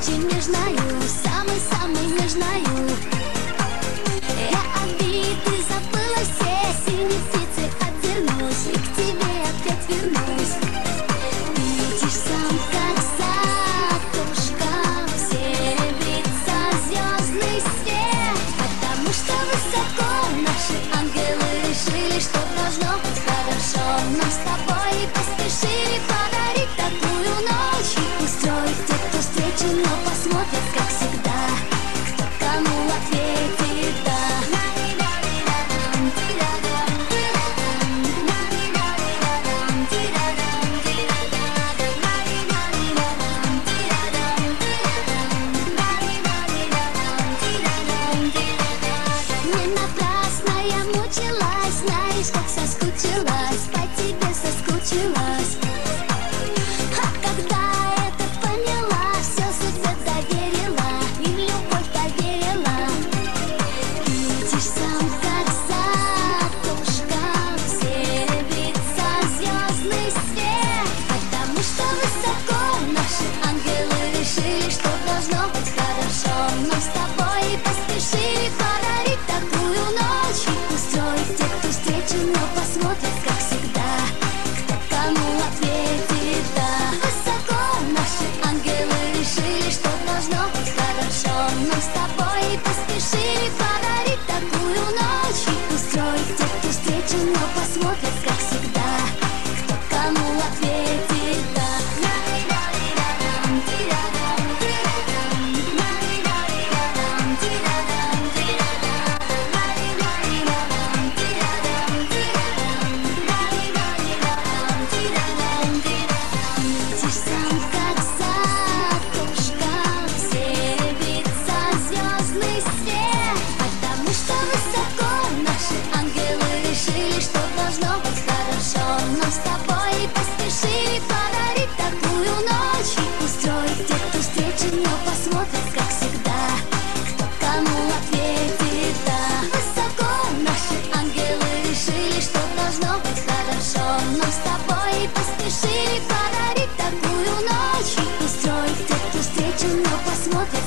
очень нежною, самой-самой нежною. Я обиды забыла все, синие птицы отвернусь и к тебе опять вернусь. Видишь сам, как Сатушка, все бьется звездный свет, потому что высоко наши ангелы решили, что должно быть хорошо. Но с тобой поспешили подарить такую ночь и устроить эту встречу, но посмотрят, как всегда, кто кому ответит да. Не напрасно я мучилась, знаешь, как соскучилась, по тебе соскучилась. А когда это поняла, все судьбе доверила и в любовь поверила. Видишь сам, как Сатушка, все бьется звездный свет, потому что высоко наши ангелы решили, что должно быть хорошо. Но с тобой поспешили подарить такую ночь и устроить эту встречу, но посмотрят, как всегда, кто кому ответит да. Высоко наши ангелы решили, что должно быть хорошо. Но с тобой поспешили подарить такую ночь и устроить эту встречу, но посмотрят, как всегда, кто кому ответит да. Видишь сам, как Сатушка, все бьется звездный свет, потому что высоко наши ангелы решили, что должно быть хорошо. Но с тобой поспешили подарить такую ночь и устроить эту встречу, но посмотрят, как всегда, кто кому ответит да. Высоко наши ангелы решили, что должно быть хорошо. Но с тобой поспешили подарить такую ночь и устроить эту встречу, но посмотрят,